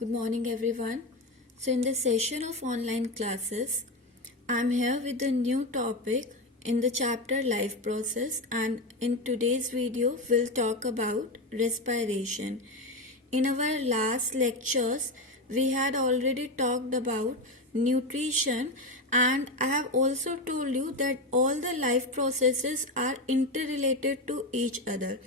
Good morning, everyone. So, in this session of online classes, I'm here with a new topic in the chapter Life Process, and in today's video, we'll talk about respiration. In our last lectures, we had already talked about nutrition, and I have also told you that all the life processes are interrelated to each other.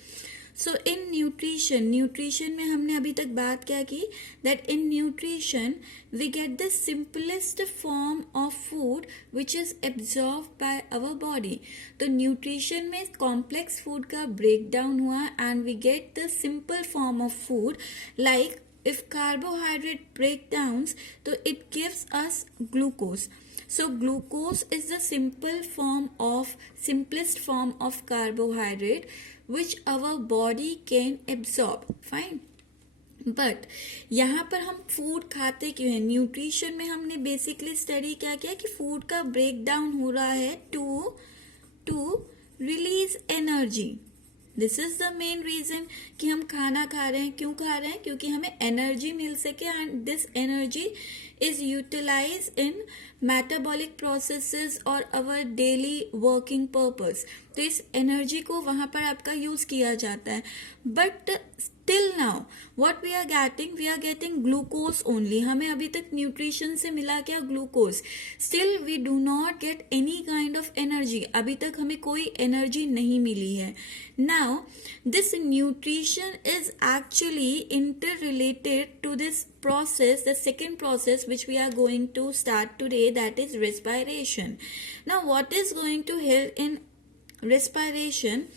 So in nutrition में हमने अभी तक बात क्या की that in nutrition we get the simplest form of food which is absorb by our body. तो nutrition में complex food का ब्रेक डाउन हुआ and we get the simple form of food like if carbohydrate breakdowns, so it gives us glucose. So glucose is the simplest form of carbohydrate which our body can absorb. Fine. But यहाँ पर हम food खाते क्यों हैं? Nutrition में हमने basically study क्या किया कि फूड का ब्रेक डाउन हो रहा है to release energy. This is the main reason कि हम खाना खा रहे हैं. क्यों खा रहे हैं? क्योंकि हमें एनर्जी मिल सके and this energy is utilise in metabolic processes और अवर डेली वर्किंग पर्पस. तो इस एनर्जी को वहां पर आपका यूज किया जाता है. But till now what we are getting glucose only. हमें अभी तक न्यूट्रिशन से मिला क्या? Glucose. Still we do not get any kind of energy. अभी तक हमें कोई एनर्जी नहीं मिली है. Now this nutrition is actually interrelated to this process, the second process which we are going to start today, that is respiration. Now what is going to help in respiration?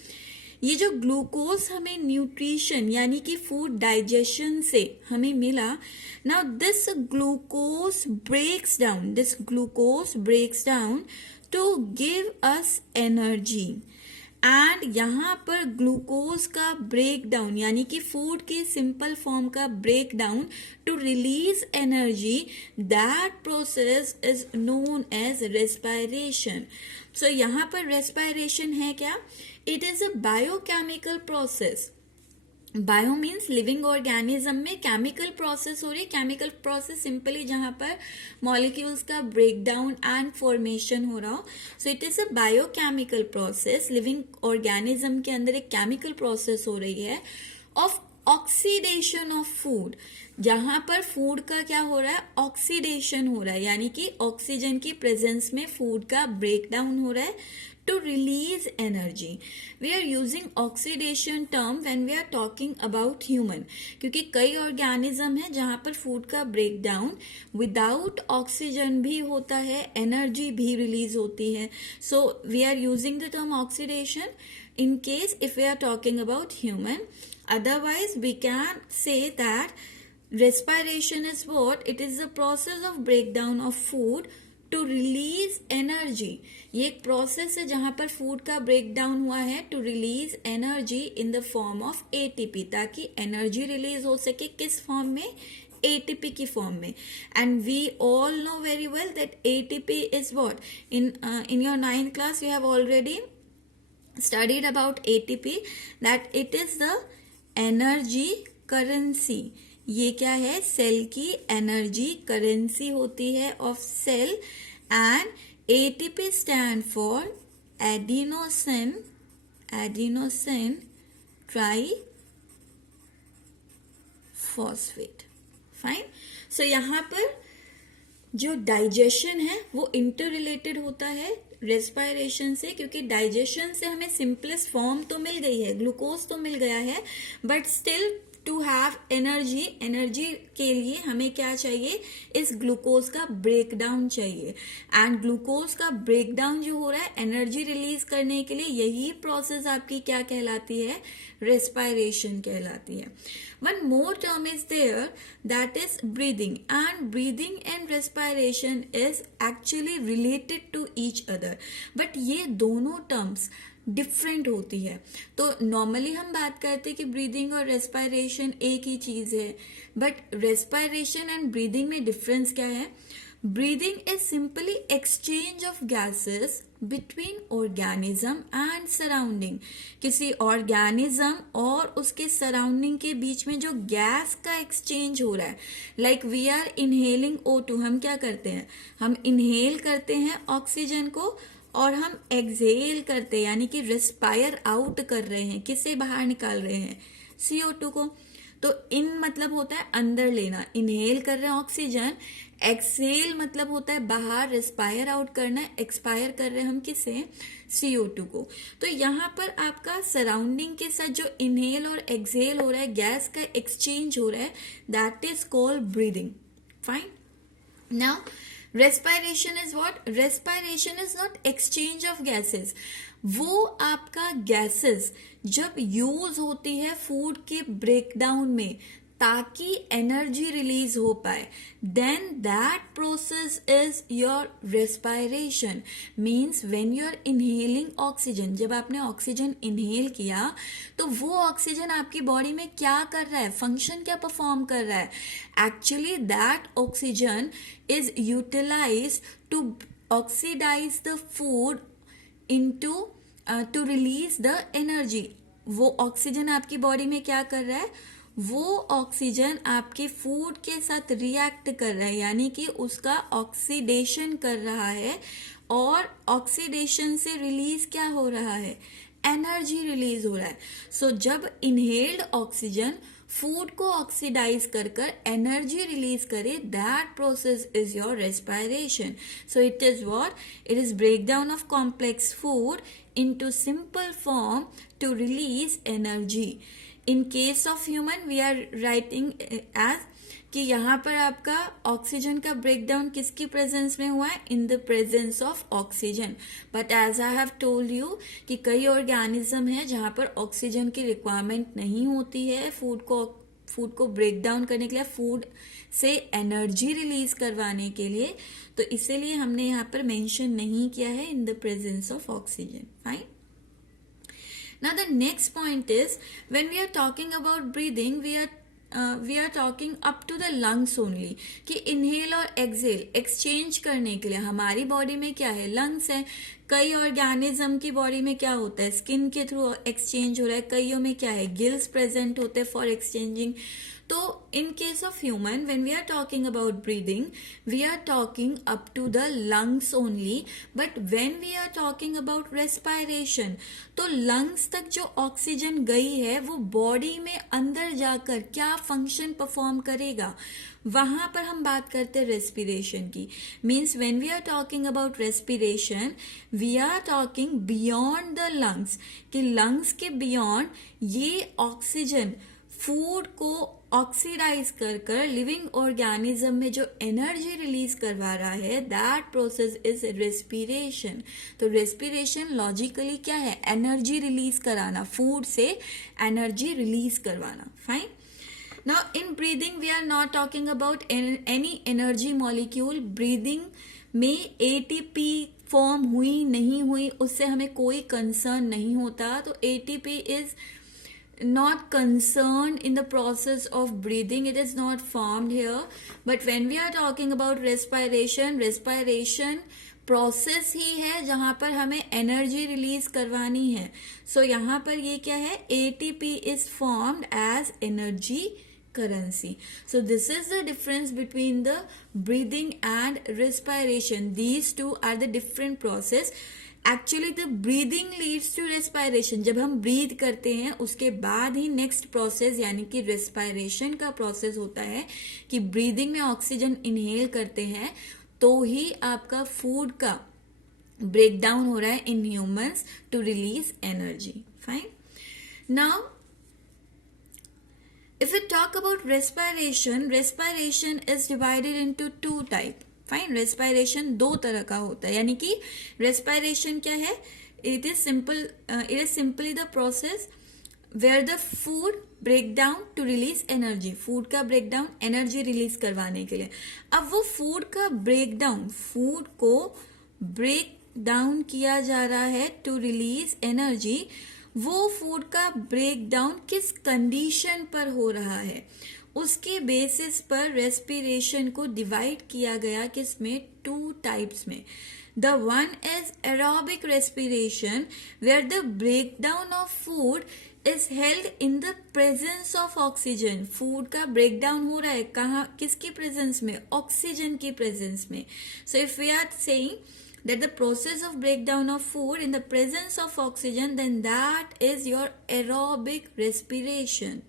ये जो glucose हमें nutrition यानी कि food digestion से हमें मिला, now this glucose breaks down to give us energy. And यहाँ पर ग्लूकोज का ब्रेक डाउन यानी कि फूड के सिंपल फॉर्म का break down to release energy, that process is known as respiration. So यहाँ पर रेस्पिरेशन है क्या? It is a biochemical process. Bio means living organism में केमिकल प्रोसेस हो रही है. केमिकल प्रोसेस सिंपली जहां पर मॉलिक्यूल्स का ब्रेक डाउन एंड फॉर्मेशन हो रहा हो. सो it is a biochemical process. Living organism के अंदर एक केमिकल प्रोसेस हो रही है ऑफ ऑक्सीडेशन ऑफ फूड. जहां पर फूड का क्या हो रहा है? ऑक्सीडेशन हो रहा है यानी कि ऑक्सीजन की प्रेजेंस में फूड का ब्रेक डाउन हो रहा है to release energy. We are using oxidation term when we are talking about human, क्योंकि कई ऑर्गेनिज्म है जहां पर फूड का ब्रेक डाउन विदाउट ऑक्सीजन भी होता है, एनर्जी भी रिलीज होती है. So we are using the term oxidation in case if we are talking about human. Otherwise we can say that respiration is what? It is the process of breakdown of food to release energy. ये एक process है जहां पर food का break down हुआ है to release energy in the form of ATP, ताकि energy release हो सके. किस फॉर्म में? एटीपी की फॉर्म में. And we all know very well that ATP is what? In your 9th class you have already studied about ATP, that it is the energy currency. ये क्या है? Cell की एनर्जी करेंसी होती है of cell. And ATP stand for adenosine triphosphate. Fine. So यहाँ पर जो digestion है वो इंटर रिलेटेड होता है रेस्पिरेशन से, क्योंकि डाइजेशन से हमें सिंपलेस्ट फॉर्म तो मिल गई है, ग्लूकोज तो मिल गया है, but still to have energy के लिए हमें क्या चाहिए? इस ग्लूकोज का ब्रेकडाउन चाहिए. एंड ग्लूकोज का ब्रेकडाउन जो हो रहा है एनर्जी रिलीज करने के लिए, यही प्रोसेस आपकी क्या कहलाती है? रेस्पिरेशन कहलाती है. One more term is there, that is breathing. And breathing and respiration is actually related to each other, but ये दोनों टर्म्स डिफरेंट होती है. तो नॉर्मली हम बात करते हैं कि ब्रीदिंग और रेस्पिरेशन एक ही चीज है, बट रेस्पिरेशन एंड ब्रीदिंग में डिफरेंस क्या है? Breathing is simply exchange of gases between organism and surrounding. किसी ऑर्गेनिज्म और उसके सराउंडिंग के बीच में जो गैस का एक्सचेंज हो रहा है, like we are inhaling O2, हम क्या करते हैं, हम इनहेल करते हैं ऑक्सीजन को और हम एक्सहेल करते हैं, यानी कि रिस्पायर आउट कर रहे हैं, किसे बाहर निकाल रहे हैं, CO2 को। तो इन मतलब होता है अंदर लेना, इनहेल कर रहे हैं ऑक्सीजन, एक्सहेल मतलब होता है बाहर, रिस्पायर आउट करना, एक्सपायर कर रहे हैं हम किसे, CO2 को। तो यहाँ पर आपका सराउंडिंग के साथ जो इनहेल और एक्सहेल हो रहा है, गैस का एक्सचेंज हो रहा है, that is called breathing. Fine. Now respiration is what? Respiration is not exchange of gases. वो आपका गैसेस जब यूज होती है फूड के ब्रेकडाउन में ताकि एनर्जी रिलीज हो पाए, then that process is your respiration. Means when you are inhaling oxygen, जब आपने ऑक्सीजन इनहेल किया तो वो ऑक्सीजन आपकी बॉडी में क्या कर रहा है, फंक्शन क्या परफॉर्म कर रहा है, actually that oxygen is utilized to oxidize the food into to release the energy। वो ऑक्सीजन आपकी बॉडी में क्या कर रहा है, वो ऑक्सीजन आपके फूड के साथ रिएक्ट कर रहा है, यानी कि उसका ऑक्सीडेशन कर रहा है, और ऑक्सीडेशन से रिलीज क्या हो रहा है, एनर्जी रिलीज हो रहा है। सो जब इनहेल्ड ऑक्सीजन फूड को ऑक्सीडाइज कर कर एनर्जी रिलीज करे, that process is your respiration. So it is what, it is breakdown of complex food into simple form to release energy. In case of human we are writing as कि यहाँ पर आपका oxygen का breakdown किसकी presence में हुआ है, in the presence of oxygen. But as I have told you कि कई ऑर्गेनिज्म है जहाँ पर ऑक्सीजन की रिक्वायरमेंट नहीं होती है फूड को ब्रेक डाउन करने के लिए, फूड से एनर्जी रिलीज करवाने के लिए, तो इसीलिए हमने यहाँ पर मेंशन नहीं किया है in the presence of oxygen. Fine. Now the next point is, when we are talking about breathing, we are talking up to the lungs only, कि inhale और exhale exchange करने के लिए हमारी बॉडी में क्या है, lungs है। कई ऑर्गेनिज्म की बॉडी में क्या होता है, स्किन के थ्रू एक्सचेंज हो रहा है, कईयों में क्या है, गिल्स प्रेजेंट होते हैं फॉर एक्सचेंजिंग। तो in case of human when we are talking about breathing, we are talking up to the lungs only, but when we are talking about respiration, तो लंग्स तक जो ऑक्सीजन गई है वो body में अंदर जाकर क्या फंक्शन परफॉर्म करेगा, वहां पर हम बात करते हैं रेस्पिरेशन की। Means when we are talking about respiration, we are talking beyond the lungs, कि लंग्स के बियॉन्ड ये ऑक्सीजन फूड को ऑक्सीडाइज कर कर लिविंग ऑर्गेनिज्म में जो एनर्जी रिलीज करवा रहा है, दैट प्रोसेस इज रेस्पिरेशन। तो रेस्पिरेशन लॉजिकली क्या है, एनर्जी रिलीज कराना, फूड से एनर्जी रिलीज करवाना। Fine. Now in breathing we are not talking about any energy molecule। breathing में ATP फॉर्म हुई नहीं हुई उससे हमें कोई कंसर्न नहीं होता। तो ATP is not concerned in the process of breathing, it is not formed here। but when we are talking about respiration, respiration process ही है जहां पर हमें एनर्जी रिलीज करवानी है। सो यहाँ पर ये क्या है, ATP is formed as energy currency। So this is the difference between the breathing and respiration। These two are the different process। Actually the breathing leads to respiration। जब हम breathe करते हैं उसके बाद ही next process यानी कि respiration का process होता है, कि breathing में ऑक्सीजन inhale करते हैं तो ही आपका फूड का ब्रेकडाउन हो रहा है in humans to release energy. Fine. Now if we talk about respiration, respiration is divided into two type। Fine. respiration दो तरह का होता है, यानी कि respiration क्या है, it is simply the process where the food break down to release energy। Food का ब्रेकडाउन एनर्जी रिलीज करवाने के लिए। अब वो फूड का ब्रेकडाउन, फूड को ब्रेक डाउन किया जा रहा है टू रिलीज एनर्जी। वो फूड का ब्रेकडाउन किस कंडीशन पर हो रहा है, उसके बेसिस पर रेस्पिरेशन को डिवाइड किया गया किसमें, 2 टाइप्स में. The one is aerobic respiration, where the breakdown of food is held in the presence of oxygen. Food का breakdown हो रहा है कहाँ, किसकी presence में, ऑक्सीजन की presence में. So if we are saying that the process of breakdown of food in the presence of oxygen, then that is your aerobic respiration.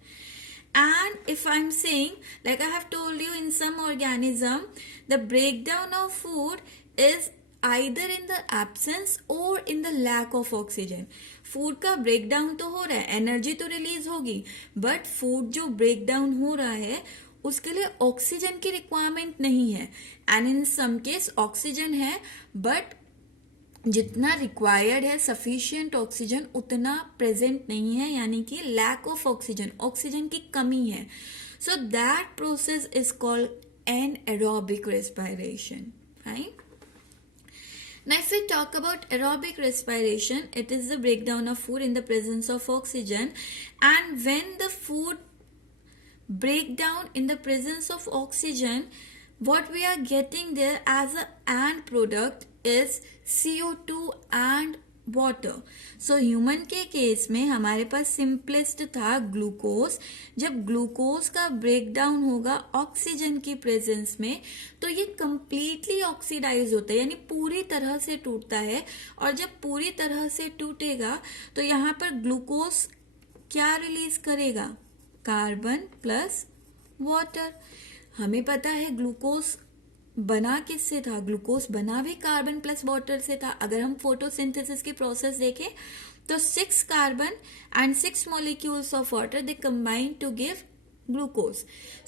And if I'm saying, like I have told you, in some organism, the breakdown of food is either in the absence or in the lack of oxygen. Food का breakdown तो हो रहा है, energy तो release होगी, but food जो breakdown हो रहा है उसके लिए ऑक्सीजन की रिक्वायरमेंट नहीं है. And in some case oxygen है, बट जितना रिक्वायर्ड है सफिशिएंट ऑक्सीजन उतना प्रेजेंट नहीं है, यानी कि लैक ऑफ ऑक्सीजन, ऑक्सीजन की कमी है. So that process is called an aerobic respiration. Right. Now, if we talk about aerobic respiration, it is the breakdown of food in the presence of oxygen. And when the food break down in the presence of oxygen, what we are getting there as an end product is CO2 and water. So human के case में हमारे पास simplest था glucose. जब glucose का breakdown होगा oxygen की presence में तो ये कंप्लीटली ऑक्सीडाइज होता है, यानी पूरी तरह से टूटता है. और जब पूरी तरह से टूटेगा तो यहाँ पर ग्लूकोज क्या रिलीज करेगा, कार्बन प्लस वाटर. हमें पता है ग्लूकोज बना किससे था, ग्लूकोज बना भी कार्बन प्लस वाटर से था. अगर हम फोटोसिंथेसिस की प्रोसेस देखें तो 6 carbon and 6 molecules of water they combine to give glucose.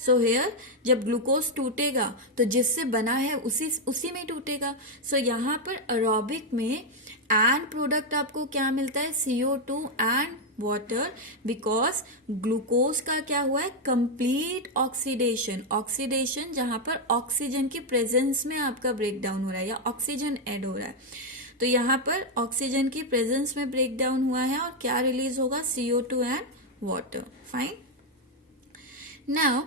So here जब ग्लूकोज टूटेगा तो जिससे बना है उसी में टूटेगा. सो यहाँ पर एरोबिक में एंड प्रोडक्ट आपको क्या मिलता है, CO2 and water, because glucose का क्या हुआ है, कंप्लीट ऑक्सीडेशन. ऑक्सीडेशन जहां पर ऑक्सीजन की प्रेजेंस में आपका ब्रेकडाउन हो रहा है या ऑक्सीजन ऐड हो रहा है. तो यहाँ पर ऑक्सीजन की प्रेजेंस में ब्रेकडाउन हुआ है और क्या रिलीज होगा, CO2 and water. Fine. Now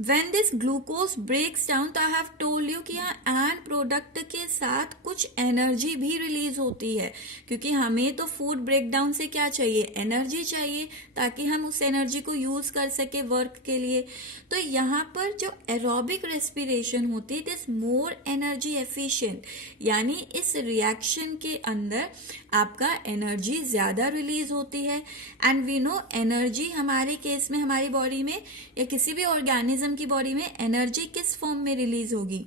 when this glucose breaks down, तो I have told you कि यहाँ एंड प्रोडक्ट के साथ कुछ एनर्जी भी रिलीज होती है, क्योंकि हमें तो फूड ब्रेकडाउन से क्या चाहिए, एनर्जी चाहिए, ताकि हम उस एनर्जी को यूज कर सके वर्क के लिए. तो यहाँ पर जो एरोबिक रेस्पिरेशन होती है it is more energy efficient, यानी इस रिएक्शन के अंदर आपका एनर्जी ज्यादा रिलीज होती है. एंड वी नो एनर्जी हमारे केस में हमारी बॉडी में या किसी भी ऑर्गेनिज्म की बॉडी में एनर्जी किस फॉर्म में रिलीज होगी,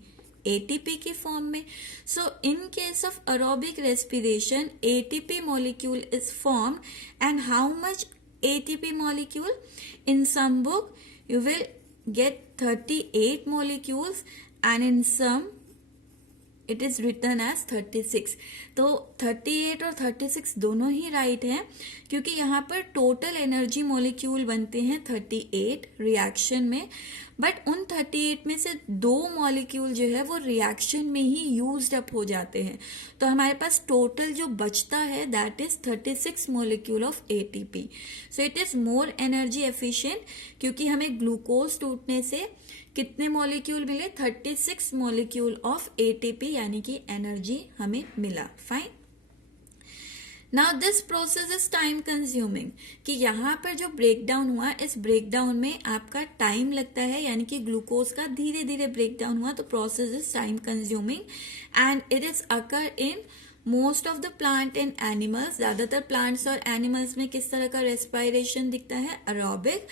ATP की फॉर्म में. So in case of aerobic respiration ATP molecule is formed. And how much ATP molecule, in some book you will get 38 molecules and in some it is written as 36. तो 38 और 36 दोनों ही right हैं, क्योंकि यहाँ पर total energy molecule बनते हैं 38 reaction में, बट उन 38 में से 2 मॉलिक्यूल जो है वो रिएक्शन में ही यूज्ड अप हो जाते हैं. तो हमारे पास टोटल जो बचता है that is 36 molecule of ATP. So it is more energy efficient, क्योंकि हमें ग्लूकोज टूटने से कितने मॉलिक्यूल मिले, 36 मॉलिक्यूल ऑफ ATP, यानी कि एनर्जी हमें मिला. Fine. Now this process is time consuming, कि यहाँ पर जो ब्रेकडाउन हुआ इस ब्रेकडाउन में आपका टाइम लगता है, यानी कि ग्लूकोज का धीरे धीरे ब्रेकडाउन हुआ, तो process is time consuming and it is occur in most of the plant and animals. ज्यादातर प्लांट्स और एनिमल्स में किस तरह का रेस्पिरेशन दिखता है, aerobic.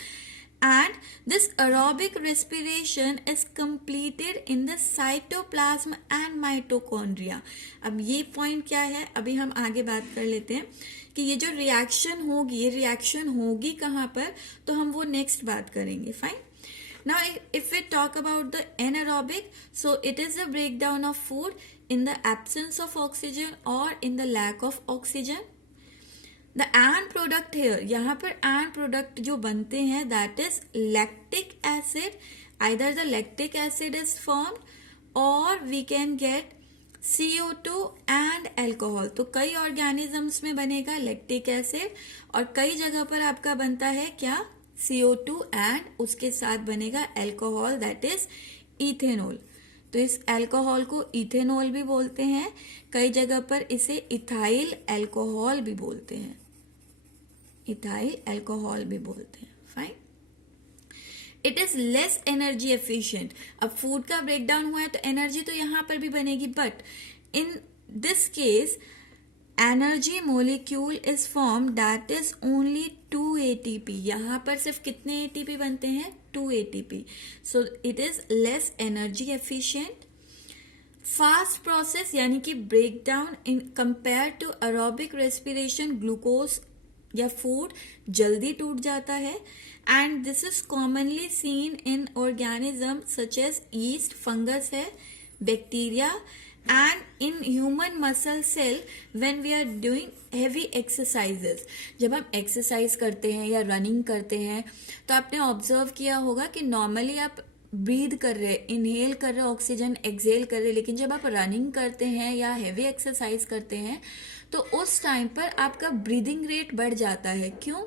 And this aerobic respiration is completed in the cytoplasm and mitochondria. अब ये पॉइंट क्या है, अभी हम आगे बात कर लेते हैं कि ये जो रिएक्शन होगी, ये रिएक्शन होगी कहाँ पर, तो हम वो नेक्स्ट बात करेंगे. Fine. Now if we talk about the anaerobic, so it is the breakdown of food in the absence of oxygen or in the lack of oxygen. The end product here, यहाँ पर end product जो बनते हैं that is lactic acid. Either the lactic acid is formed और we can get CO2 and alcohol. तो कई organisms में बनेगा लैक्टिक एसिड और कई जगह पर आपका बनता है क्या, CO2 एंड उसके साथ बनेगा एल्कोहल, दैट इज इथेनॉल। तो इस एल्कोहल को इथेनॉल भी बोलते हैं, कई जगह पर इसे इथाइल एल्कोहल भी बोलते हैं, इथाइल एल्कोहल भी बोलते हैं। Fine. It is less energy efficient. अब फूड का ब्रेकडाउन हुआ है तो एनर्जी तो यहां पर भी बनेगी, but in this case energy molecule is form that is only 2 ATP। यहां पर सिर्फ कितने ATP बनते हैं? 2 ATP। So it is less energy efficient. Fast process यानी कि breakdown in compare to aerobic respiration, glucose या फूड जल्दी टूट जाता है। And this is commonly seen in organism such as yeast, fungus है, bacteria, and in human muscle cell when we are doing heavy exercises. जब हम exercise करते हैं या रनिंग करते हैं तो आपने ऑब्जर्व किया होगा कि नॉर्मली आप ब्रीद कर रहे, इनहेल कर रहे, ऑक्सीजन एक्सहेल कर रहे, लेकिन जब आप रनिंग करते हैं या हेवी एक्सरसाइज करते हैं तो उस टाइम पर आपका ब्रीदिंग रेट बढ़ जाता है। क्यों?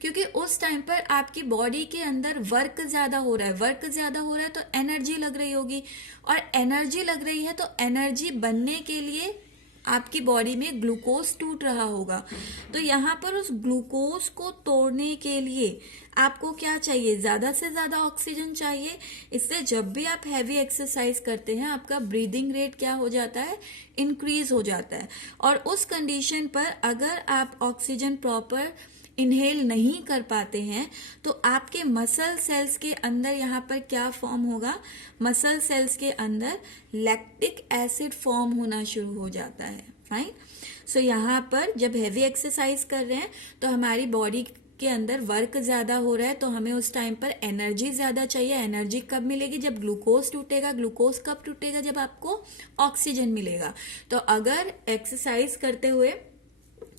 क्योंकि उस टाइम पर आपकी बॉडी के अंदर वर्क ज्यादा हो रहा है, वर्क ज्यादा हो रहा है तो एनर्जी लग रही होगी, और एनर्जी लग रही है तो एनर्जी बनने के लिए आपकी बॉडी में ग्लूकोज टूट रहा होगा। तो यहाँ पर उस ग्लूकोज को तोड़ने के लिए आपको क्या चाहिए? ज्यादा से ज्यादा ऑक्सीजन चाहिए। इससे जब भी आप हैवी एक्सरसाइज करते हैं आपका ब्रीदिंग रेट क्या हो जाता है? इंक्रीज हो जाता है। और उस कंडीशन पर अगर आप ऑक्सीजन प्रॉपर इनहेल नहीं कर पाते हैं तो आपके मसल सेल्स के अंदर यहाँ पर क्या फॉर्म होगा? मसल सेल्स के अंदर लैक्टिक एसिड फॉर्म होना शुरू हो जाता है। फाइन। सो यहाँ पर जब हैवी एक्सरसाइज कर रहे हैं तो हमारी बॉडी के अंदर वर्क ज्यादा हो रहा है तो हमें उस टाइम पर एनर्जी ज्यादा चाहिए। एनर्जी कब मिलेगी? जब ग्लूकोज टूटेगा। ग्लूकोज कब टूटेगा? जब आपको ऑक्सीजन मिलेगा। तो अगर एक्सरसाइज करते हुए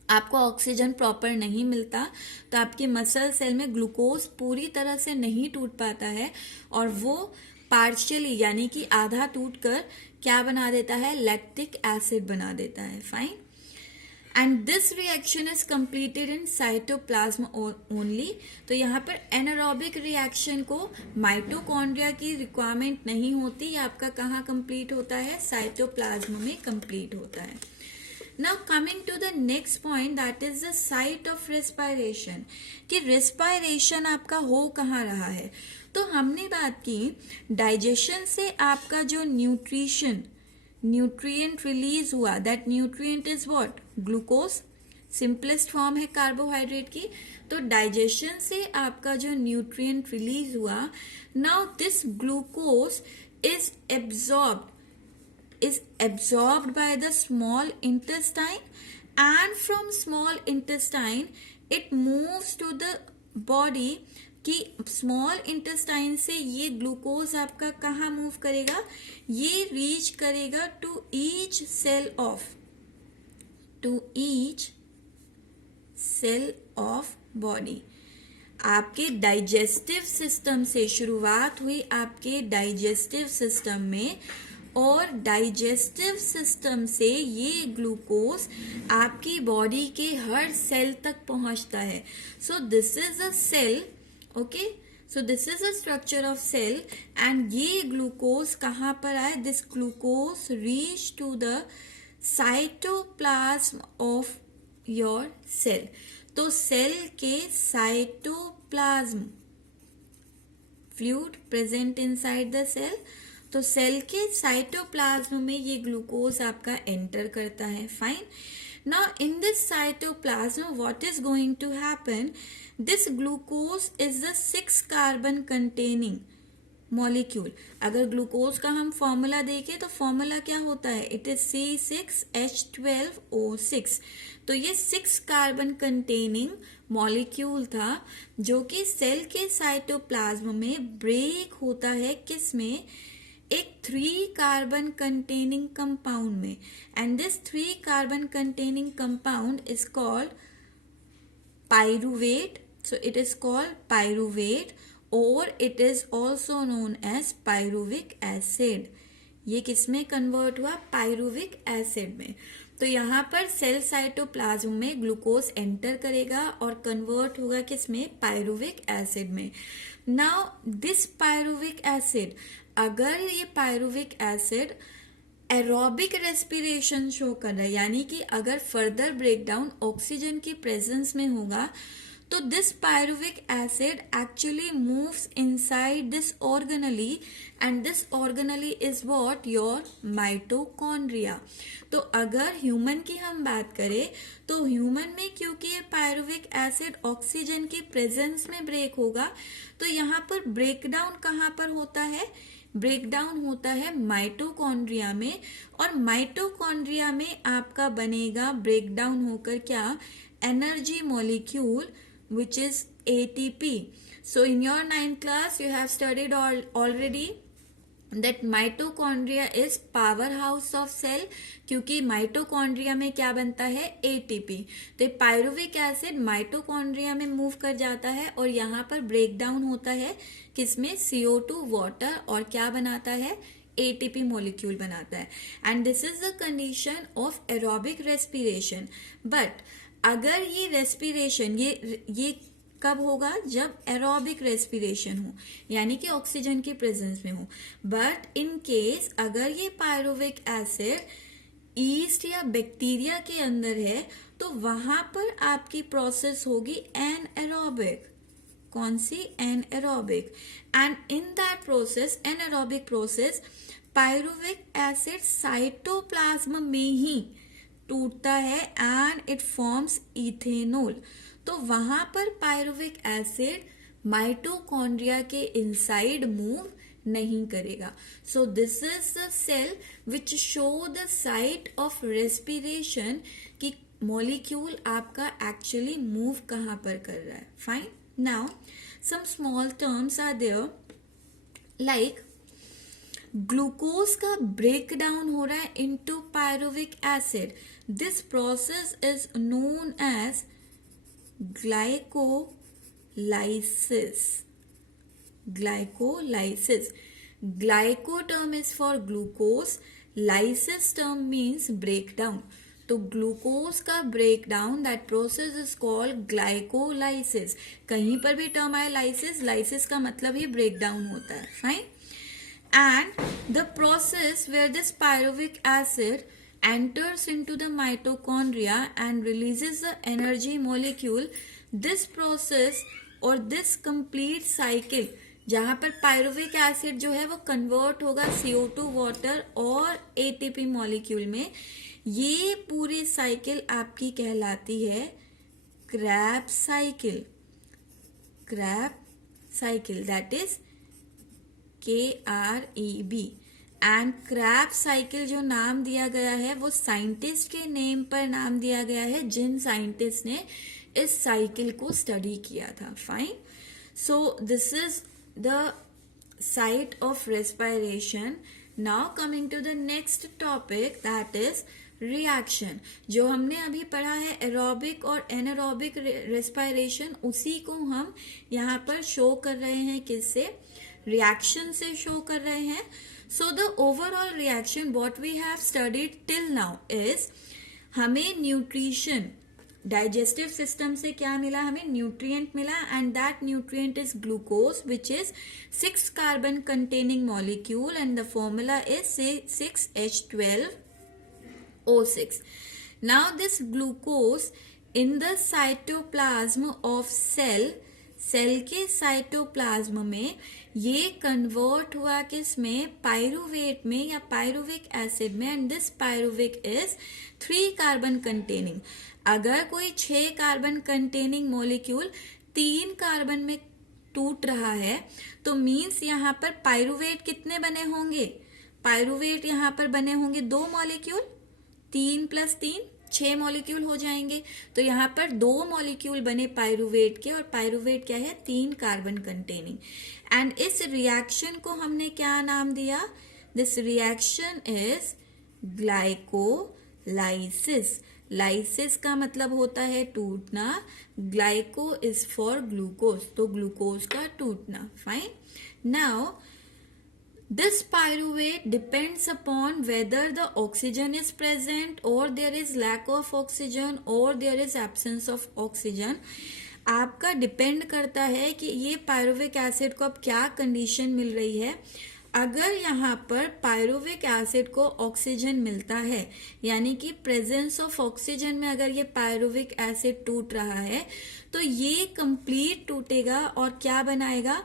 आपको ऑक्सीजन प्रॉपर नहीं मिलता तो आपके मसल सेल में ग्लूकोज पूरी तरह से नहीं टूट पाता है और वो पार्शियली यानी कि आधा टूटकर क्या बना देता है? लैक्टिक एसिड बना देता है। Fine. And this reaction is completed in cytoplasm only. तो यहाँ पर एनारोबिक रिएक्शन को माइटोकॉन्ड्रिया की रिक्वायरमेंट नहीं होती, आपका कहाँ कंप्लीट होता है? साइटोप्लाज्म में कंप्लीट होता है। Now coming to the next point, that is the site of respiration, कि respiration आपका हो कहाँ रहा है? तो हमने बात की डाइजेशन से आपका जो न्यूट्रिएंट रिलीज हुआ, that nutrient is what? Glucose. Simplest form है कार्बोहाइड्रेट की। तो डाइजेशन से आपका जो न्यूट्रिएंट रिलीज हुआ, now this glucose is absorbed by the small intestine, and from small intestine it moves to the body, कि small intestine से ये ग्लूकोज आपका कहाँ मूव करेगा? ये रीच करेगा to each cell of body. आपके डाइजेस्टिव सिस्टम से शुरुआत हुई, आपके डाइजेस्टिव सिस्टम में, और डाइजेस्टिव सिस्टम से ये ग्लूकोज आपकी बॉडी के हर सेल तक पहुंचता है। So this is a cell, okay, so this is a structure of cell, and ये ग्लूकोज कहाँ पर आए? This glucose reach to the cytoplasm of your cell. तो सेल के cytoplasm, fluid present inside the cell, तो cell के cytoplasm में ये ग्लूकोज आपका एंटर करता है। Fine. Now in this cytoplasm what is going to happen? This glucose is the 6 carbon containing molecule. अगर ग्लूकोज का हम फॉर्मूला देखें तो फॉर्मूला क्या होता है? It is C6H12O6। तो ये 6 कार्बन कंटेनिंग मॉलिक्यूल था जो कि सेल के साइटोप्लाज्म में ब्रेक होता है। किस में? एक 3 कार्बन कंटेनिंग कंपाउंड में, and this 3 carbon containing compound is called pyruvate. So it is called pyruvate, और it is also known as pyruvic acid. ये किस में कन्वर्ट हुआ? पाइरुविक एसिड में। तो यहाँ पर सेल साइटोप्लाज्म में ग्लूकोज एंटर करेगा और कन्वर्ट होगा किसमें, पायरुविक एसिड में. नाउ दिस पायरुविक एसिड, अगर ये pyruvic acid aerobic respiration show कर रहा है, यानी कि अगर फर्दर ब्रेकडाउन ऑक्सीजन की प्रेजेंस में होगा, तो this pyruvic acid actually moves inside this organelle and this organelle is what, your mitochondria. तो अगर ह्यूमन की हम बात करें तो ह्यूमन में क्योंकि ये पायरुविक एसिड ऑक्सीजन की प्रेजेंस में ब्रेक होगा, तो यहाँ पर ब्रेकडाउन कहाँ पर होता है, ब्रेकडाउन होता है माइटोकॉन्ड्रिया में. और माइटोकॉन्ड्रिया में आपका बनेगा ब्रेकडाउन होकर क्या, energy molecule which is ATP. So in your 9th class you have studied already that mitochondria is powerhouse of cell, क्योंकि माइटोकॉन्ड्रिया में क्या बनता है, ATP. तो पायरुविक एसिड माइटोकॉन्ड्रिया में मूव कर जाता है और यहाँ पर ब्रेकडाउन होता है किसमें, CO2 वाटर, और क्या बनाता है, ATP मॉलिक्यूल बनाता है. And this is the condition of aerobic respiration. But अगर ये रेस्पिरेशन ये कब होगा, जब एरोबिक रेस्पिरेशन हो, यानी कि ऑक्सीजन की प्रेजेंस में हो. बट इन केस अगर ये पायरुविक एसिड ईस्ट या बैक्टीरिया के अंदर है, तो वहां पर आपकी प्रोसेस होगी एनएरोबिक. कौन सी, anaerobic. And in that process, anaerobic process, pyruvic acid cytoplasm में ही टूटता है एंड इट फॉर्म्स इथेनॉल. तो वहां पर पायरुविक एसिड माइटोकॉन्ड्रिया के इनसाइड मूव नहीं करेगा. So this is the cell which show the site of respiration कि मॉलिक्यूल आपका एक्चुअली मूव कहां पर कर रहा है. Fine. Now some small terms are there, like glucose का ब्रेक डाउन हो रहा है into pyruvic acid. This process is known as glycolysis. Glycolysis. Glyco term is for glucose, lysis term means break down. तो glucose का break down, that process is called glycolysis. कहीं पर भी term आए lysis, lysis का मतलब ही break down होता है. Fine. And the process where this pyruvic acid enters into the mitochondria and releases the energy molecule, this process or this complete cycle, जहां पर पायरुविक एसिड जो है वो कन्वर्ट होगा CO2 वाटर और ATP मॉलिक्यूल में, ये पूरी साइकिल आपकी कहलाती है crabs cycle. Crabs cycle, that is KREB. And crabs cycle जो नाम दिया गया है वो साइंटिस्ट के नेम पर नाम दिया गया है, जिन साइंटिस्ट ने इस साइकिल को स्टडी किया था. Fine. So this is the site of respiration. Now coming to the next topic, that is reaction. जो हमने अभी पढ़ा है एरोबिक और एनारोबिक रेस्पिरेशन, उसी को हम यहाँ पर शो कर रहे हैं, किससे, रिएक्शन से शो कर रहे हैं. So the overall reaction what we have studied till now is, हमें न्यूट्रिशन, डाइजेस्टिव सिस्टम से क्या मिला, हमें न्यूट्रिएंट मिला, and that nutrient is glucose which is 6 carbon containing molecule and the formula is 6H12O6. Now this glucose in the cytoplasm of cell, cell के cytoplasm में ये convert हुआ किस में, पायरुवेट में या पायरुविक एसिड में. And this pyruvic is 3 carbon containing. अगर कोई 6 कार्बन कंटेनिंग मॉलिक्यूल 3 कार्बन में टूट रहा है, तो मीन्स यहाँ पर पायरुवेट कितने बने होंगे, पायरुवेट यहाँ पर बने होंगे 2 मॉलिक्यूल, 3 + 3 6 मॉलिक्यूल हो जाएंगे. तो यहाँ पर 2 मॉलिक्यूल बने पायरुवेट के, और पायरुवेट क्या है, 3 कार्बन कंटेनिंग. एंड इस रिएक्शन को हमने क्या नाम दिया, this reaction is glycolysis. Lysis का मतलब होता है टूटना, ग्लाइको इज फॉर ग्लूकोज, तो ग्लूकोज का टूटना. Fine. Now This pyruvate depends upon whether the oxygen is present or there is lack of oxygen or there is absence of oxygen. आपका depend करता है कि ये पायरुविक एसिड को अब क्या कंडीशन मिल रही है. अगर यहाँ पर पायरुविक एसिड को ऑक्सीजन मिलता है, यानी कि प्रेजेंस ऑफ ऑक्सीजन में अगर ये पायरुविक एसिड टूट रहा है, तो ये कंप्लीट टूटेगा और क्या बनाएगा,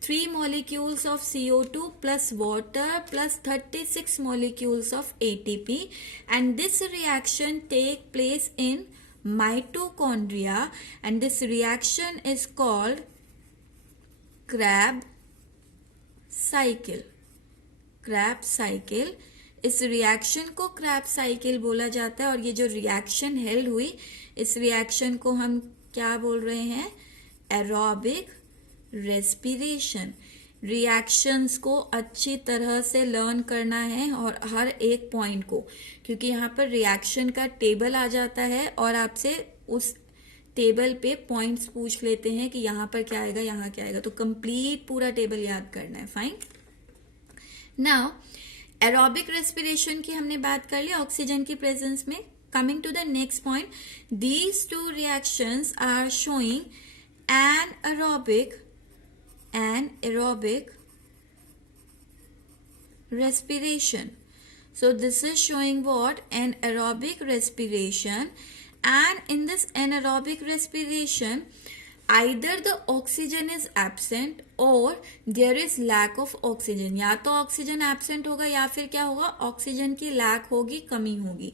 3 molecules of CO2 plus water plus 36 molecules of ATP, and this reaction take place in mitochondria, and this reaction is called Krebs cycle. Krebs cycle, इस रिएक्शन को Krebs cycle बोला जाता है. और ये जो रिएक्शन हेल्ड हुई, इस रिएक्शन को हम क्या बोल रहे हैं, एरोबिक रेस्पिरेशन. रिएक्शंस को अच्छी तरह से लर्न करना है और हर एक पॉइंट को, क्योंकि यहाँ पर रिएक्शन का टेबल आ जाता है और आपसे उस टेबल पे पॉइंट्स पूछ लेते हैं कि यहाँ पर क्या आएगा, यहाँ क्या आएगा, तो कंप्लीट पूरा टेबल याद करना है. फाइन. नाउ एरोबिक रेस्पिरेशन की हमने बात कर ली ऑक्सीजन की प्रेजेंस में. Coming to the next point, these two reactions are showing anaerobic respiration. So this is showing what, an aerobic respiration, and in this anaerobic respiration either the oxygen is absent or there is lack of oxygen. या तो oxygen absent होगा या फिर क्या होगा, oxygen की lack होगी, कमी होगी.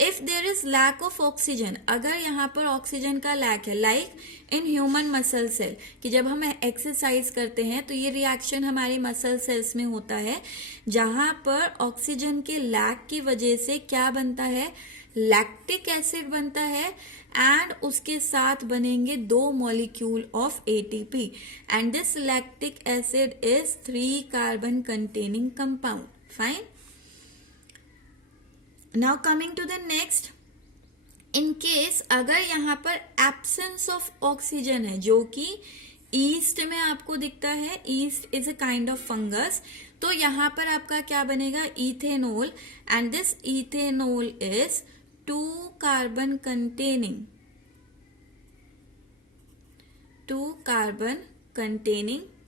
If there is lack of oxygen, अगर यहाँ पर ऑक्सीजन का लैक है, like in human muscle cell, कि जब हम एक्सरसाइज करते हैं तो ये रिएक्शन हमारे मसल सेल्स में होता है, जहां पर ऑक्सीजन के लैक की वजह से क्या बनता है, लैक्टिक एसिड बनता है, एंड उसके साथ बनेंगे 2 molecule of ATP, and this lactic acid is 3 carbon containing compound. Fine. Now coming to the next, in case अगर यहाँ पर एब्सेंस ऑफ ऑक्सीजन है, जो कि ईस्ट में आपको दिखता है, yeast is a kind of fungus, तो यहाँ पर आपका क्या बनेगा, ethanol, and this ethanol is 2 carbon containing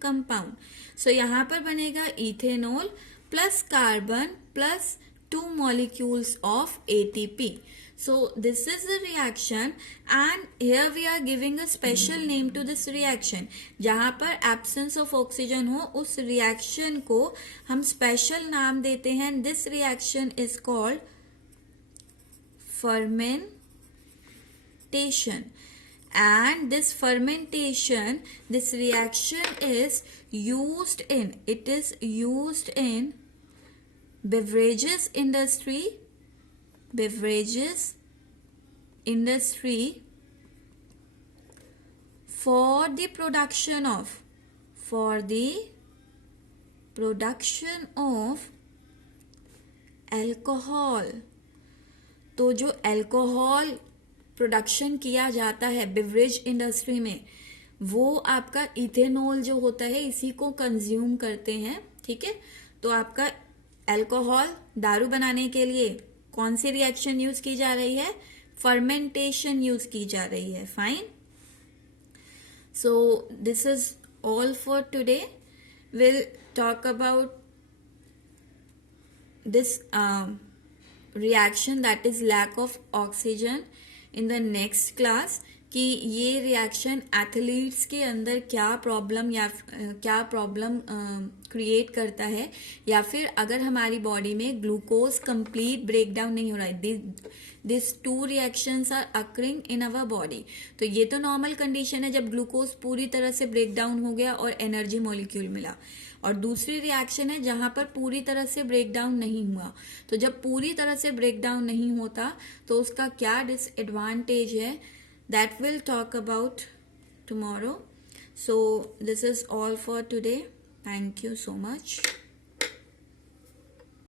compound. So यहाँ पर बनेगा ethanol plus carbon plus 2 molecules of ATP. So this is the reaction, and here we are giving a special name to this reaction. जहाँ पर absence of oxygen हो, उस reaction को हम special नाम देते हैं. This reaction is called fermentation, and this fermentation, this reaction is used in beverages industry for the production of alcohol. तो जो अल्कोहल प्रोडक्शन किया जाता है बेवरेज इंडस्ट्री में, वो आपका इथेनॉल जो होता है, इसी को कंज्यूम करते हैं. ठीक है, तो आपका अल्कोहल दारू बनाने के लिए कौन सी रिएक्शन यूज की जा रही है, फर्मेंटेशन यूज की जा रही है. Fine. So this is all for today. Will talk about this reaction that is lack of oxygen in the next class, कि ये रिएक्शन एथलीट्स के अंदर क्या प्रॉब्लम क्रिएट करता है, या फिर अगर हमारी बॉडी में ग्लूकोज कंप्लीट ब्रेक डाउन नहीं हो रहा है. This 2 reactions are occurring in our body. तो ये तो नॉर्मल कंडीशन है जब ग्लूकोज पूरी तरह से ब्रेक डाउन हो गया और एनर्जी मॉलिक्यूल मिला, और दूसरी रिएक्शन है जहां पर पूरी तरह से ब्रेक डाउन नहीं हुआ. तो जब पूरी तरह से ब्रेक डाउन नहीं होता तो उसका क्या डिसएडवांटेज है, that we'll talk about tomorrow. So this is all for today. Thank you so much.